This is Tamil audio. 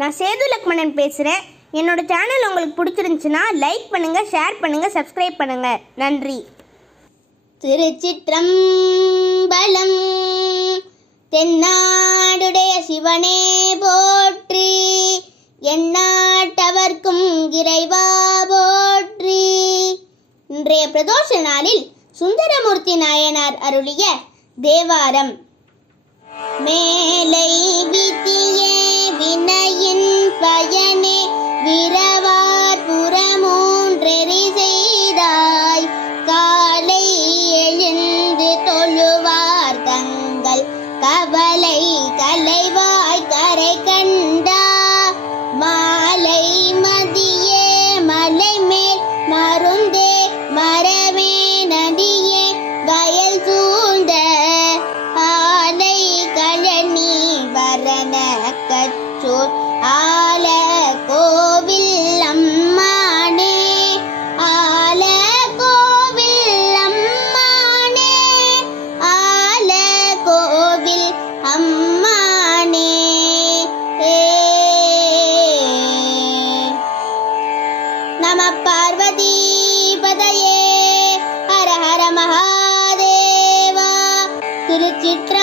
நான் சேது லக்மணன் பேசுகிறேன். என்னோடய சேனல் உங்களுக்கு பிடிச்சிருந்துச்சுன்னா லைக் பண்ணுங்கள், ஷேர் பண்ணுங்கள், சப்ஸ்கிரைப் பண்ணுங்கள். நன்றி. திருச்சிற்றம்பலம். தென்னாடுடைய சிவனே போற்றி, எந்நாட்டவர்க்கும் இறைவா போற்றி. இன்றைய பிரதோஷ நாளில் சுந்தரமூர்த்தி நாயனார் அருளிய தேவாரம். மேலை விதியே வினையின் பயனே விரவார் புறமூன்றெறி செய்தாய், காலை எழுந்து தொழுவார் தங்கள் கவலை கலைவாய் கரை கண்டா, மாலை மதியே மலை மேல் மருந்தே மரவே நதியே வயல் சூழ்ந்த ஆலை கழனி வரண கச்சோர் ஆல கோவில் அம்மானே, ஆல கோவில் அம்மானே, ஆல கோவில் அம்மானே. நம பார்வதி பதையே, ஹர ஹர மகாதேவா. திருச்சிற்ற